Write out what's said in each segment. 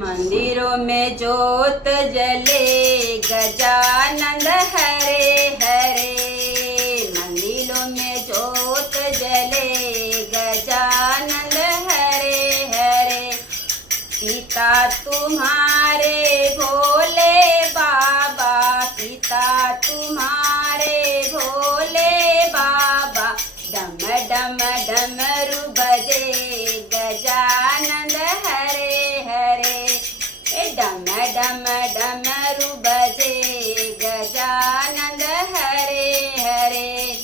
मंदिरों में ज्योत जले गजानंद हरे हरे। मंदिरों में ज्योत जले गजानंद हरे हरे। पिता तुम्हारे भोले बाबा, पिता तुम्हारे भोले बाबा। डम डम डमरू बजे गजानंद हरे हरे। डम डम डमरू बजे गजानंद हरे हरे।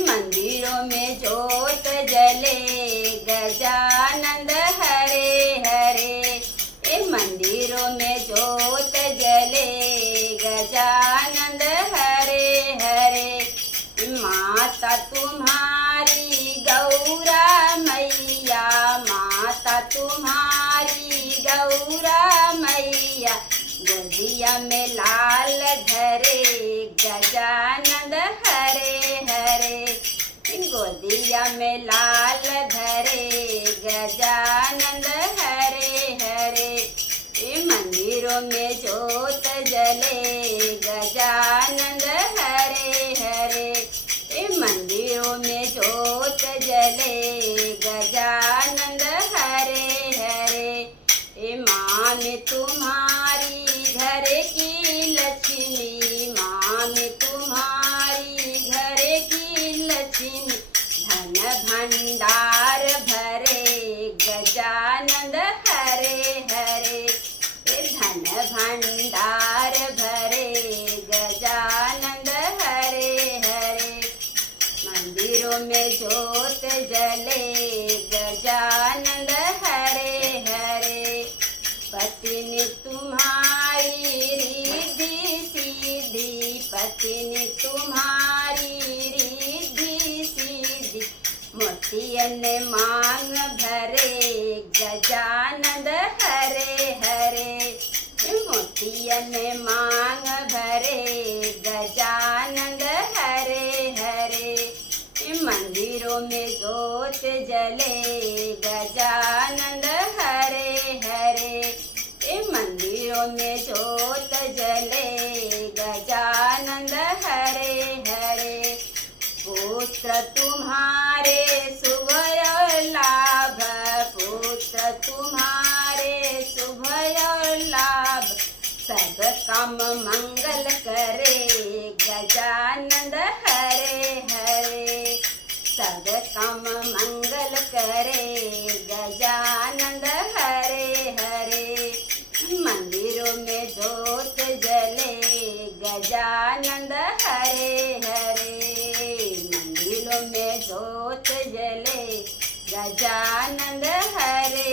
मंदिरों में ज्योत जले गजानंद हरे हरे। मंदिरों में ज्योत जले गजानंद हरे हरे। माता तुम्हारी गौरा मैया, माता तुम्हारी गौरा मैया। गोदिया में लाल धरे गजानंद हरे हरे। गोदिया में लाल धरे गजानंद हरे हरे। मंदिरों में ज्योत जले गजानंद हरे हरे। मंदिरों में ज्योत जले गजानंद हरे हरे। माँ में तुम्हारी घर की लक्ष्मी, माँ में तुम्हारी घर की लक्ष्मी। धन भंडार भरे गजानंद हरे हरे। धन भंडार भरे गजानंद हरे हरे। मंदिरों में ज्योत जले गजानंद हरे हरे। पत्नी तुम्हारी रिद्धि सीधी, पत्नी तुम्हारी रिद्धि सीधी। मोतियन मांग भरे गजानंद हरे हरे। मोतियन मांग भरे गजानंद हरे हरे। मंदिरों में ज्योत जले गजानंद हरे हरे। मंदिरों में ज्योत जले गजानंद हरे हरे। पुत्र तुम्हारे शुभ लाभ, पुत्र तुम्हारे शुभ लाभ। सब काम मंगल करे गजानंद हरे हरे। सब काम मंगल करे गजानंद हरे हरे। मंदिरों में ज्योत जले गजानंद हरे हरे। मंदिरों में ज्योत जले गजानंद हरे